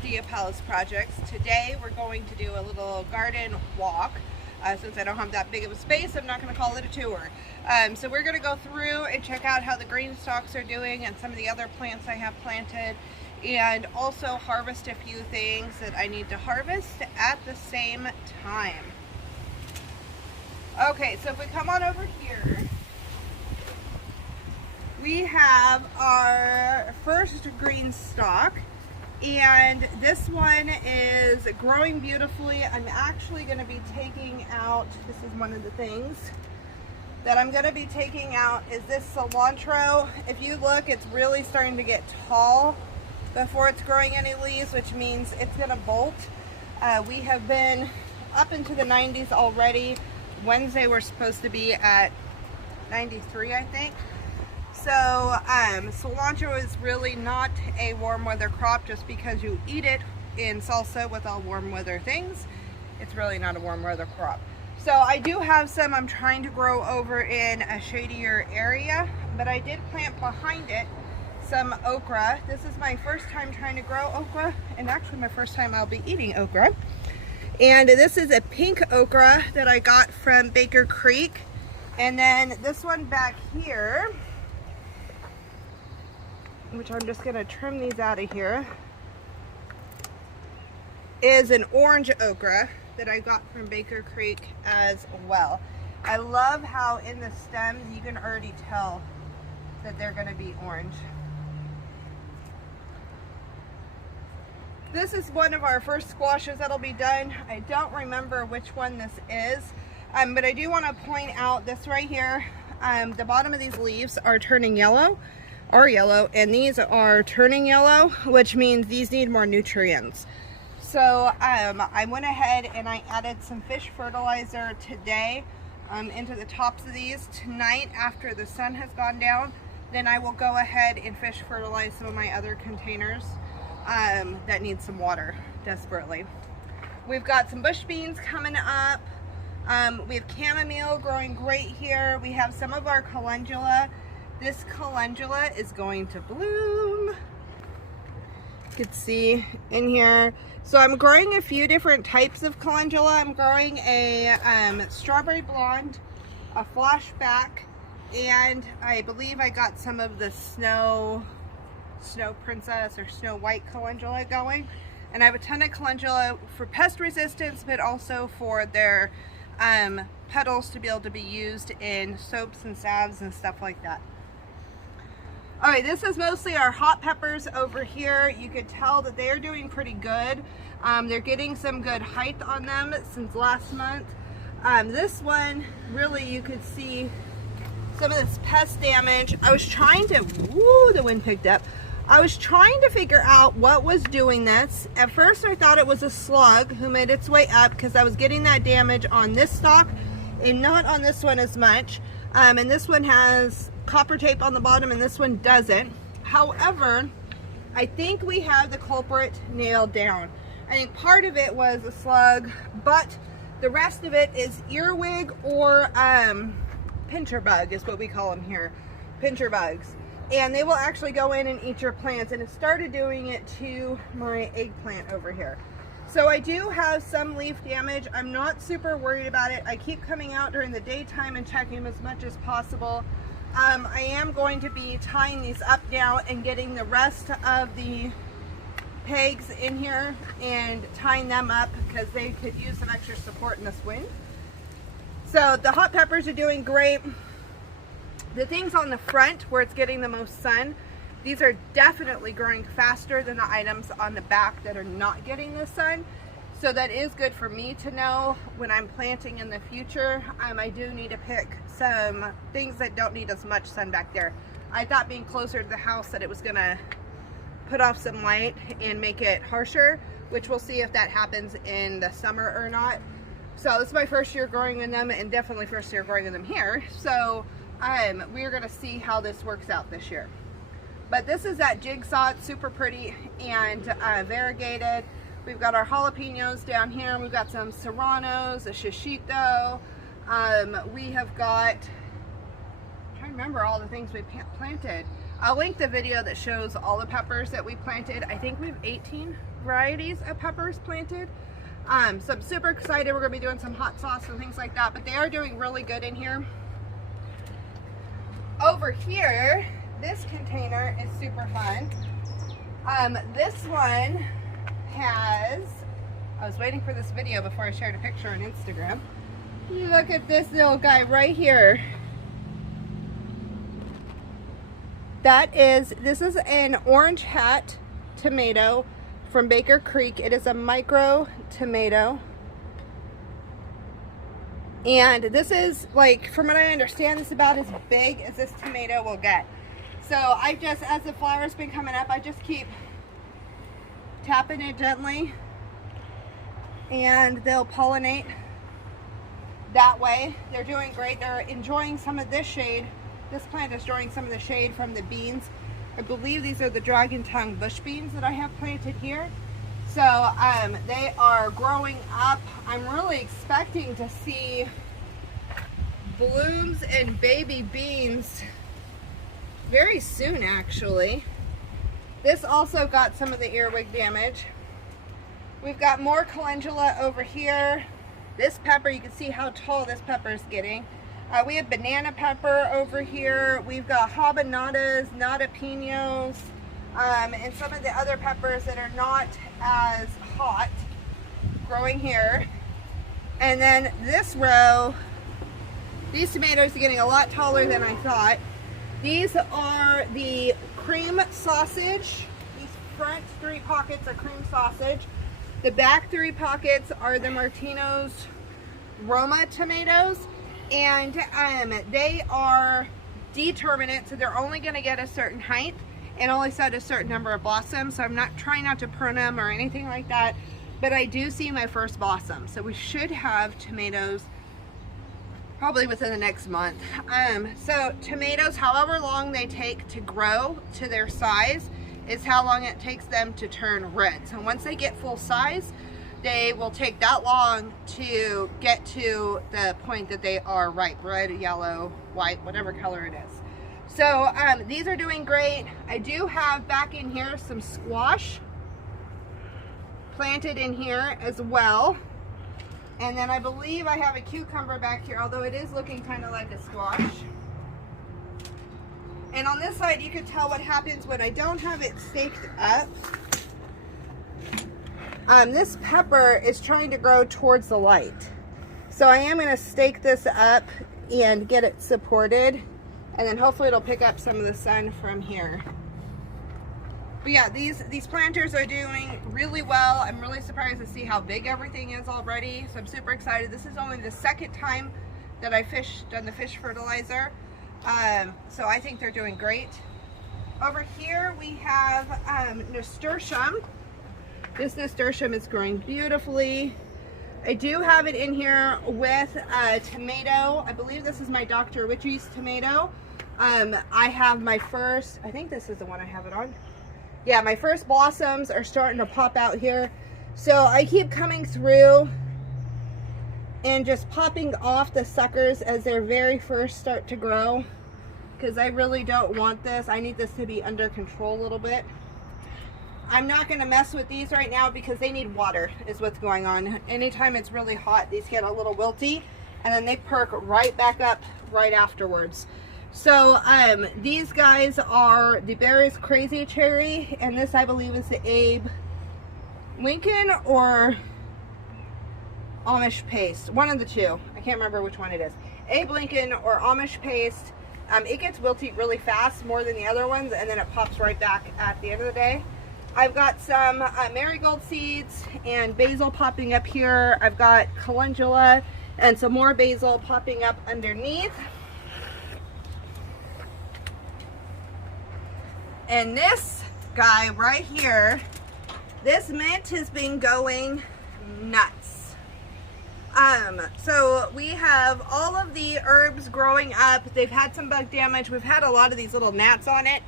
Padilla Palace Projects. Today we're going to do a little garden walk. Since I don't have that big of a space, I'm not going to call it a tour. So we're going to go through and check out how the green stalks are doing and some of the other plants I have planted, and also harvest a few things that I need to harvest at the same time. Okay, so if we come on over here, we have our first green stalk, and this one is growing beautifully. I'm actually going to be taking out, this is one of the things that I'm going to be taking out, is this cilantro. If you look, it's really starting to get tall before it's growing any leaves, which means it's going to bolt. We have been up into the 90s already. Wednesday we're supposed to be at 93, I think. So cilantro is really not a warm weather crop. Just because you eat it in salsa with all warm weather things, it's really not a warm weather crop. So I do have some I'm trying to grow over in a shadier area, but I did plant behind it some okra. This is my first time trying to grow okra, and actually my first time I'll be eating okra. And this is a pink okra that I got from Baker Creek. And then this one back here, which I'm just gonna trim these out of here, is an orange okra that I got from Baker Creek as well. I love how in the stems you can already tell that they're gonna be orange. This is one of our first squashes that'll be done. I don't remember which one this is, but I do want to point out this right here. The bottom of these leaves are turning yellow, and these are turning yellow, which means these need more nutrients. So I went ahead and I added some fish fertilizer today into the tops of these. Tonight, after the sun has gone down, then I will go ahead and fish fertilize some of my other containers that need some water desperately. We've got some bush beans coming up. We have chamomile growing great here. We have some of our calendula. This calendula is going to bloom. You can see in here. So I'm growing a few different types of calendula. I'm growing a strawberry blonde, a flashback, and I believe I got some of the snow princess or snow white calendula going. And I have a ton of calendula for pest resistance, but also for their petals to be able to be used in soaps and salves and stuff like that. All right, this is mostly our hot peppers over here. You could tell that they are doing pretty good. They're getting some good height on them since last month. This one, really, you could see some of this pest damage. I was trying to, woo, the wind picked up. I was trying to figure out what was doing this. At first I thought it was a slug who made its way up, because I was getting that damage on this stalk and not on this one as much. And this one has copper tape on the bottom and this one doesn't. However, I think we have the culprit nailed down. I think part of it was a slug, but the rest of it is earwig or pincher bug is what we call them here, pincher bugs. And they will actually go in and eat your plants, and it started doing it to my eggplant over here. So I do have some leaf damage. I'm not super worried about it. I keep coming out during the daytime and checking them as much as possible. I am going to be tying these up now and getting the rest of the pegs in here and tying them up, because they could use some extra support in this wind. So the hot peppers are doing great. The things on the front where it's getting the most sun, these are definitely growing faster than the items on the back that are not getting the sun. So that is good for me to know when I'm planting in the future. I do need to pick some things that don't need as much sun back there. I thought being closer to the house that it was gonna put off some light and make it harsher, which we'll see if that happens in the summer or not. So this is my first year growing in them, and definitely first year growing in them here. So we're gonna see how this works out this year. But this is that jigsaw. It's super pretty and variegated. We've got our jalapenos down here. We've got some serranos, a shishito. We have got, I'm trying to remember all the things we planted. I'll link the video that shows all the peppers that we planted. I think we have 18 varieties of peppers planted. So I'm super excited. We're gonna be doing some hot sauce and things like that, but they are doing really good in here. Over here, this container is super fun. This one has, I was waiting for this video before I shared a picture on Instagram. You look at this little guy right here. This is an orange hat tomato from Baker Creek. It is a micro tomato. And this is, like, from what I understand, this is about as big as this tomato will get. So I just, as the flower's been coming up, I just keep tapping it gently and they'll pollinate that way. They're doing great. They're enjoying some of this shade. This plant is enjoying some of the shade from the beans. I believe these are the dragon tongue bush beans that I have planted here. So they are growing up. I'm really expecting to see blooms and baby beans very soon, actually. This also got some of the earwig damage. We've got more calendula over here. This pepper, you can see how tall this pepper is getting. We have banana pepper over here. We've got habanadas, nadapinos, and some of the other peppers that are not as hot growing here. And then this row, these tomatoes are getting a lot taller than I thought. These are the cream sausage. These front 3 pockets are cream sausage. The back 3 pockets are the Martino's Roma tomatoes. And they are determinate, so they're only going to get a certain height and only set a certain number of blossoms. So I'm not trying not to prune them or anything like that, but I do see my first blossom. So we should have tomatoes probably within the next month. So tomatoes, however long they take to grow to their size is how long it takes them to turn red. So once they get full size, they will take that long to get to the point that they are ripe, red, yellow, white, whatever color it is. So these are doing great. I do have back in here some squash planted in here as well. And then I believe I have a cucumber back here, although it is looking kind of like a squash. And on this side, you can tell what happens when I don't have it staked up. This pepper is trying to grow towards the light. So I am going to stake this up and get it supported. And then hopefully it'll pick up some of the sun from here. But yeah, these planters are doing really well. I'm really surprised to see how big everything is already. So I'm super excited. This is only the 2nd time that I've done the fish fertilizer. So I think they're doing great. Over here we have nasturtium. This nasturtium is growing beautifully. I do have it in here with a tomato. I believe this is my Dr. Ritchie's tomato. I have my first, I think this is the one I have it on. Yeah, my first blossoms are starting to pop out here. So I keep coming through and just popping off the suckers as their very first start to grow, because I really don't want this. I need this to be under control a little bit. I'm not going to mess with these right now because they need water is what's going on. Anytime it's really hot, these get a little wilty and then they perk right back up right afterwards. So these guys are the Berry's Crazy Cherry, and this I believe is the Abe Lincoln or Amish Paste. One of the two. I can't remember which one it is. Abe Lincoln or Amish Paste. It gets wilty really fast, more than the other ones, and then it pops right back at the end of the day. I've got some marigold seeds and basil popping up here. I've got calendula and some more basil popping up underneath. And this guy right here, this mint has been going nuts. So we have all of the herbs growing up. They've had some bug damage. We've had a lot of these little gnats on it.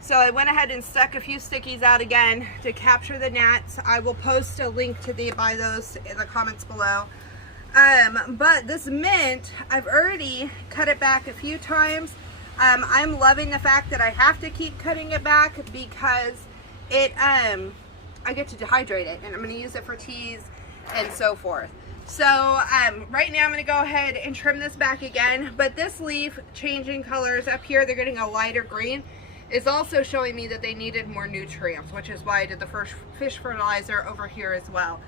So I went ahead and stuck a few stickies out again to capture the gnats. I will post a link to buy those in the comments below. But this mint, I've already cut it back a few times. I'm loving the fact that I have to keep cutting it back because it I get to dehydrate it, and I'm going to use it for teas and so forth. So right now I'm going to go ahead and trim this back again, but this leaf changing colors up here, they're getting a lighter green, is also showing me that they needed more nutrients, which is why I did the first fish fertilizer over here as well.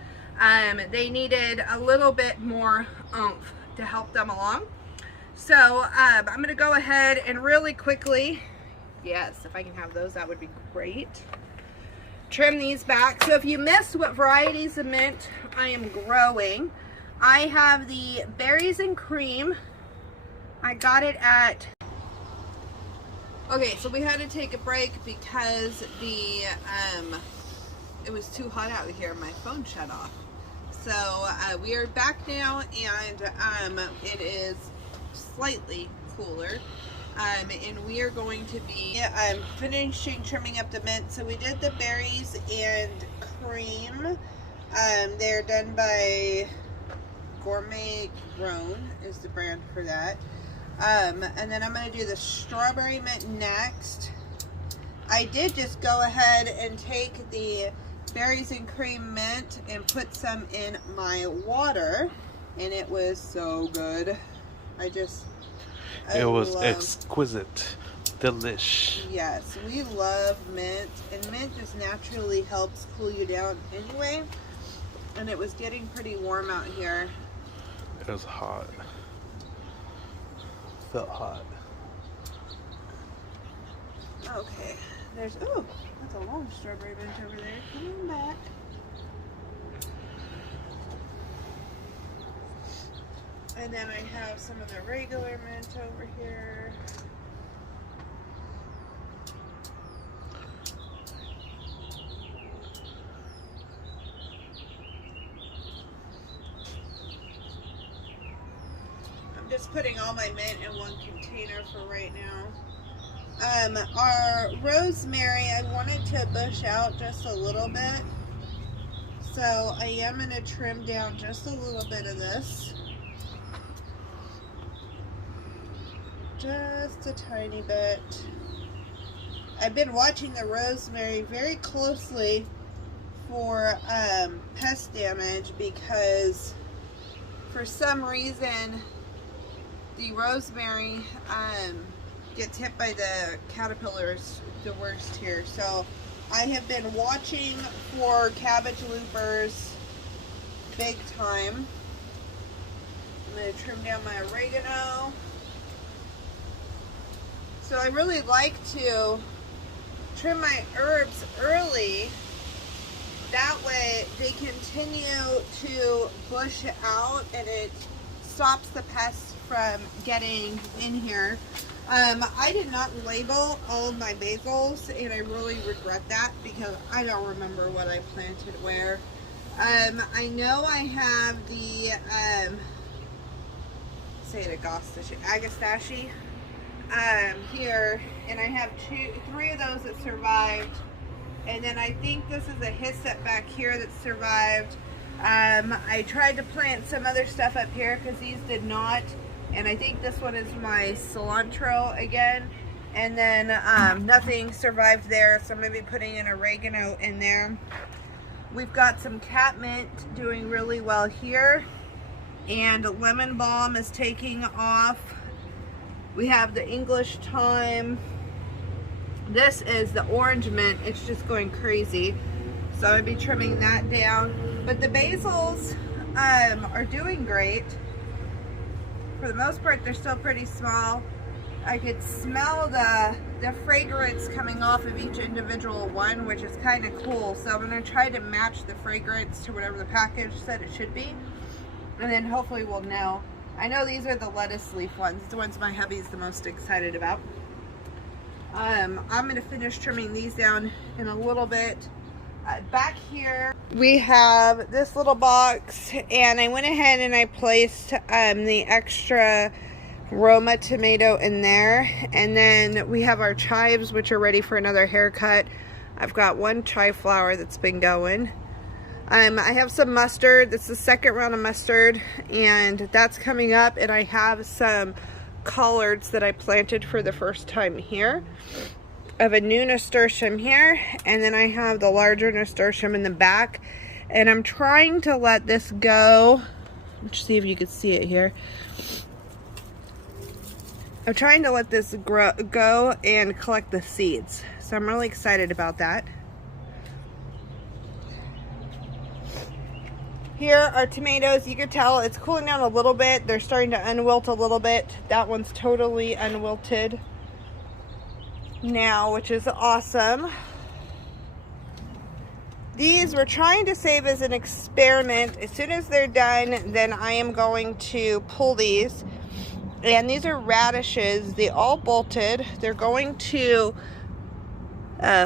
They needed a little bit more oomph to help them along. So I'm going to go ahead and really quickly, yes, if I can have those, that would be great, trim these back. So if you missed what varieties of mint I am growing, I have the berries and cream. I got it at, okay, so we had to take a break because it was too hot out here. My phone shut off. So we are back now, and it is slightly cooler, and we are going to be finishing trimming up the mint. So we did the berries and cream. They're done by Gourmet Grown is the brand for that. And then I'm going to do the strawberry mint next. I did just go ahead and take the berries and cream mint and put some in my water, and it was so good. It was exquisite, delish. Yes, we love mint, and mint just naturally helps cool you down anyway. And it was getting pretty warm out here. It was hot. Felt hot. Okay, there's, oh, that's a long strawberry mint over there. Come on back. And then I have some of the regular mint over here. I'm just putting all my mint in one container for right now. Our rosemary, I wanted to bush out just a little bit. So I am going to trim down just a little bit of this. Just a tiny bit. I've been watching the rosemary very closely for pest damage, because for some reason the rosemary gets hit by the caterpillars the worst here. So I have been watching for cabbage loopers big time. I'm going to trim down my oregano. So I really like to trim my herbs early. That way they continue to bush out and it stops the pests from getting in here. I did not label all of my basils, and I really regret that because I don't remember what I planted where. I know I have the agastache here, and I have three of those that survived, and then I think this is a hyssop back here that survived. I tried to plant some other stuff up here because these did not, and I think this one is my cilantro again, and then nothing survived there, so I'm going to be putting an oregano in there. We've got some catmint doing really well here, and lemon balm is taking off. We have the English thyme. This is the orange mint. It's just going crazy, so I'm going to be trimming that down. But the basils are doing great. For the most part, they're still pretty small. I could smell the fragrance coming off of each individual one, which is kind of cool. So I'm going to try to match the fragrance to whatever the package said it should be. And then hopefully we'll know. I know these are the lettuce leaf ones. The ones my hubby's the most excited about. I'm going to finish trimming these down in a little bit. Back here we have this little box, and I went ahead and I placed the extra Roma tomato in there, and then we have our chives, which are ready for another haircut. I've got one chive flower that's been going. I have some mustard. This is the second round of mustard, and that's coming up, and I have some collards that I planted for the first time here. I have a new nasturtium here, and then I have the larger nasturtium in the back, and I'm trying to let this go. Let's see if you can see it here. I'm trying to let this go and collect the seeds, so I'm really excited about that. Here are tomatoes. You can tell it's cooling down a little bit. They're starting to unwilt a little bit. That one's totally unwilted now, which is awesome. These we're trying to save as an experiment. As soon as they're done, then I am going to pull these. And these are radishes. They all bolted. They're going to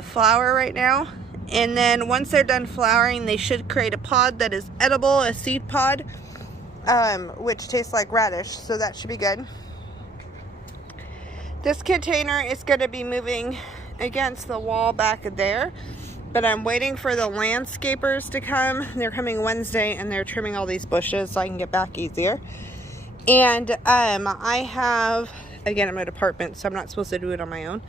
flower right now. And then once they're done flowering, they should create a pod that is edible, a seed pod, which tastes like radish, so that should be good. This container is going to be moving against the wall back there, but I'm waiting for the landscapers to come. They're coming Wednesday, and they're trimming all these bushes so I can get back easier. And I have, again, I'm at an apartment, so I'm not supposed to do it on my own.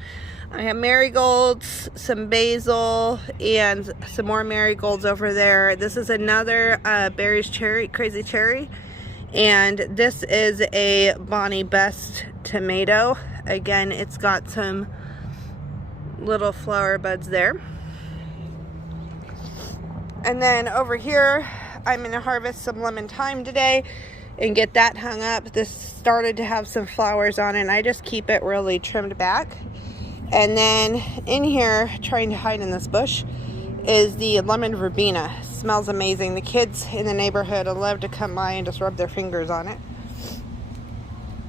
I have marigolds, some basil, and some more marigolds over there. This is another Berry's cherry, crazy cherry. And this is a Bonnie Best tomato. Again, it's got some little flower buds there. And then over here, I'm going to harvest some lemon thyme today and get that hung up. This started to have some flowers on it, and I just keep it really trimmed back. And then in here, trying to hide in this bush, is the lemon verbena. Smells amazing. The kids in the neighborhood love to come by and just rub their fingers on it.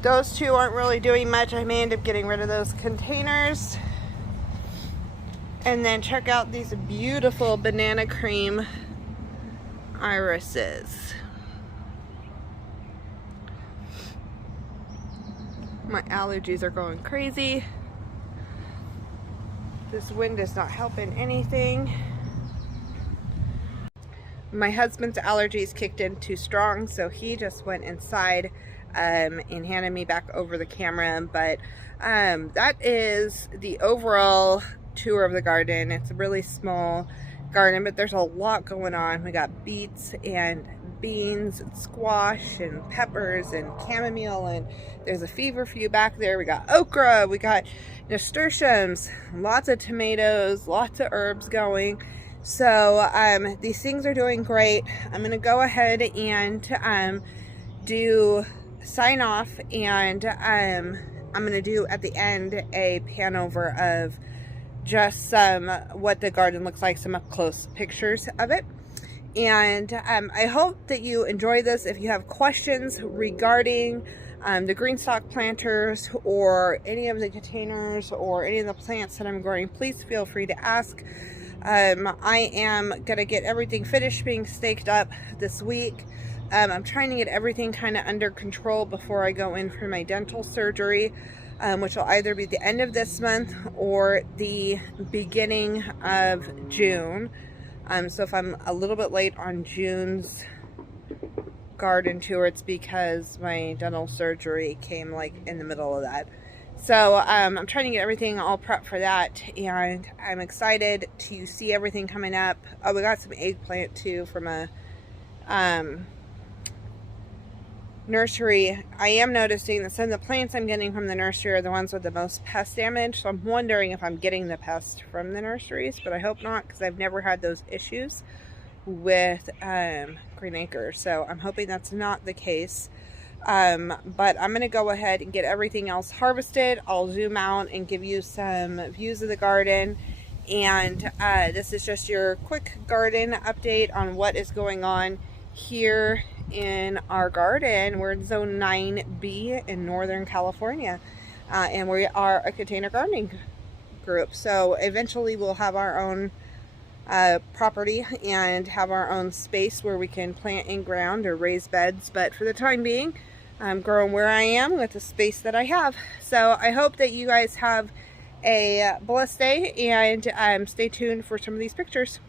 Those two aren't really doing much. I may end up getting rid of those containers. And then check out these beautiful banana cream irises. My allergies are going crazy. This wind is not helping anything. My husband's allergies kicked in too strong, so he just went inside and handed me back over the camera. But that is the overall tour of the garden. It's a really small garden, but there's a lot going on. We got beets and beans and squash and peppers and chamomile, and there's a feverfew back there. We got okra, we got nasturtiums, lots of tomatoes, lots of herbs going. So these things are doing great. I'm gonna go ahead and sign off, and I'm gonna do at the end a pan over of just what the garden looks like, some up close pictures of it. And I hope that you enjoy this. If you have questions regarding the green stock planters or any of the containers or any of the plants that I'm growing, please feel free to ask. I am gonna get everything finished being staked up this week. I'm trying to get everything kind of under control before I go in for my dental surgery, which will either be the end of this month or the beginning of June. So if I'm a little bit late on June's garden tour, it's because my dental surgery came like in the middle of that. So I'm trying to get everything all prepped for that, and I'm excited to see everything coming up. Oh, we got some eggplant too from a nursery. I am noticing that some of the plants I'm getting from the nursery are the ones with the most pest damage, so I'm wondering if I'm getting the pest from the nurseries, but I hope not, because I've never had those issues with Green Acres, so I'm hoping that's not the case. But I'm going to go ahead and get everything else harvested. I'll zoom out and give you some views of the garden, and this is just your quick garden update on what is going on here in our garden. We're in zone 9B in Northern California, and we are a container gardening group, so eventually we'll have our own property and have our own space where we can plant in ground or raise beds, but for the time being I'm growing where I am with the space that I have. So I hope that you guys have a blessed day, and stay tuned for some of these pictures.